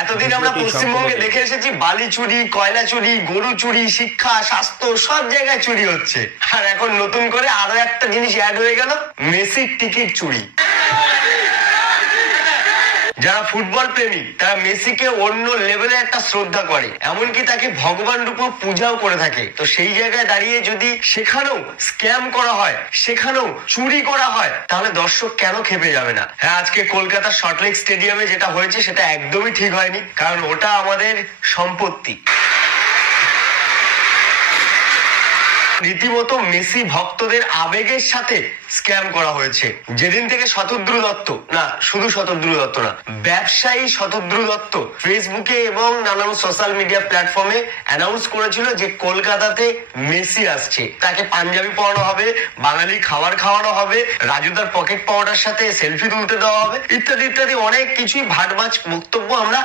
এতদিন আমরা পশ্চিমবঙ্গে দেখে এসেছি বালি চুরি, কয়লা চুরি, গরু চুরি, শিক্ষা, স্বাস্থ্য সব জায়গায় চুরি হচ্ছে। আর এখন নতুন করে আরো একটা জিনিস অ্যাড হয়ে গেল, মেসির টিকিট চুরি। যারা ফুটবল প্রেমী তারা মেসিকে অন্য লেভেলে একটা শ্রদ্ধা করে, এমনকি তাকে ভগবান রূপে পূজাও করে থাকে। তো সেই জায়গায় দাঁড়িয়ে যদি সেখানেও স্ক্যাম করা হয়, সেখানেও চুরি করা হয়, তাহলে দর্শক কেন খেপে যাবে না? হ্যাঁ, আজকে কলকাতার সল্টলেক স্টেডিয়ামে যেটা হয়েছে সেটা একদমই ঠিক হয়নি, কারণ ওটা আমাদের সম্পত্তি। রীতিমতো মেসি ভক্তদের আবেগের সাথে স্ক্যাম করা হয়েছে। যেদিন থেকে শতদ্রু দত্ত, না শুধু শতদ্রু দত্ত না, ব্যবসায়ী শতদ্রু দত্ত ফেসবুকে এবং নানান সোশ্যাল মিডিয়া প্ল্যাটফর্মে অ্যানাউন্স করেছিল যে কলকাতাতে মেসি আসছে, তাকে পাঞ্জাবি পরানো হবে, বাঙালি খাবার খাওয়ানো হবে, রাজুদার পকেট পাওয়াটার সাথে সেলফি তুলতে দেওয়া হবে, ইত্যাদি ইত্যাদি অনেক কিছুই ভাটবাজ বক্তব্য আমরা